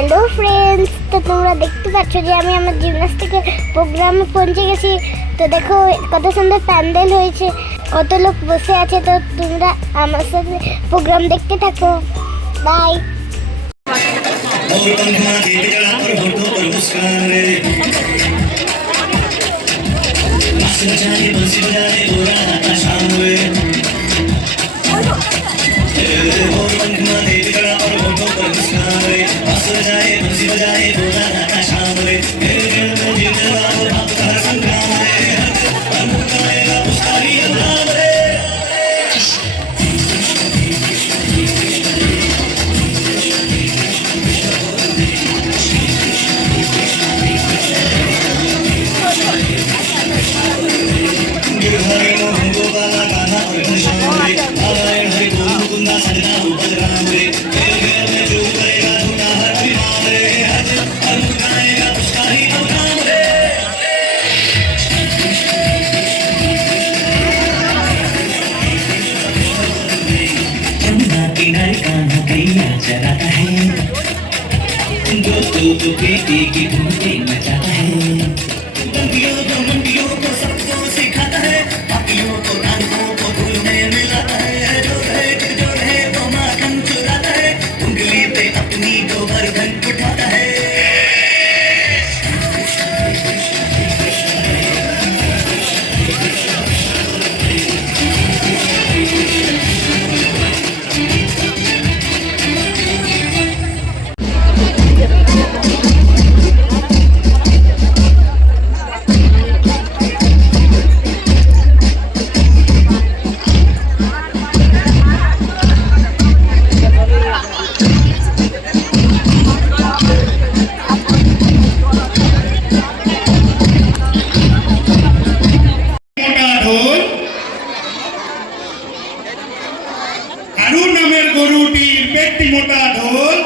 Hello friends, তো তোমরা দেখতে পাচ্ছ যে আমি আমার জিমন্যাস্টিকের প্রোগ্রামে পৌঁছে গেছি। তো দেখো কত সুন্দর প্যান্ডেল হয়েছে, কত লোক বসে আছে। তো তোমরা আমার সাথে প্রোগ্রাম দেখতে থাকো। বাই। चलाता है दोस्तों को बेटे की धूमते मचाता है मंडियों को सबको सिखाता है पापियों को नानकों को धूल में मिलाता है जो रहे वो माखन चुराता है उंगली पे अपनी गोवर्धन उठाता है হারুন নামের গরুটির পেটটি মোটা ঢোল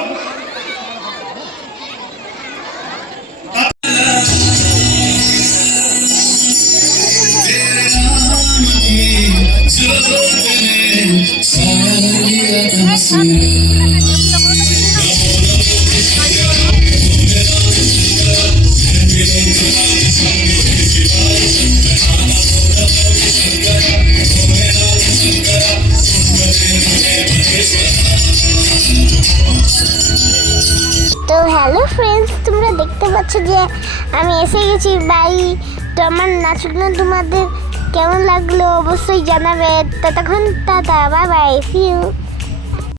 তো হ্যালো ফ্রেন্ডস, তোমরা দেখতে পাচ্ছ যে আমি এসে গেছি বাড়ি। তো আমার নাচগুলো তোমাদের কেমন লাগলো অবশ্যই জানাবে। ততক্ষণ tata, bye bye, see you.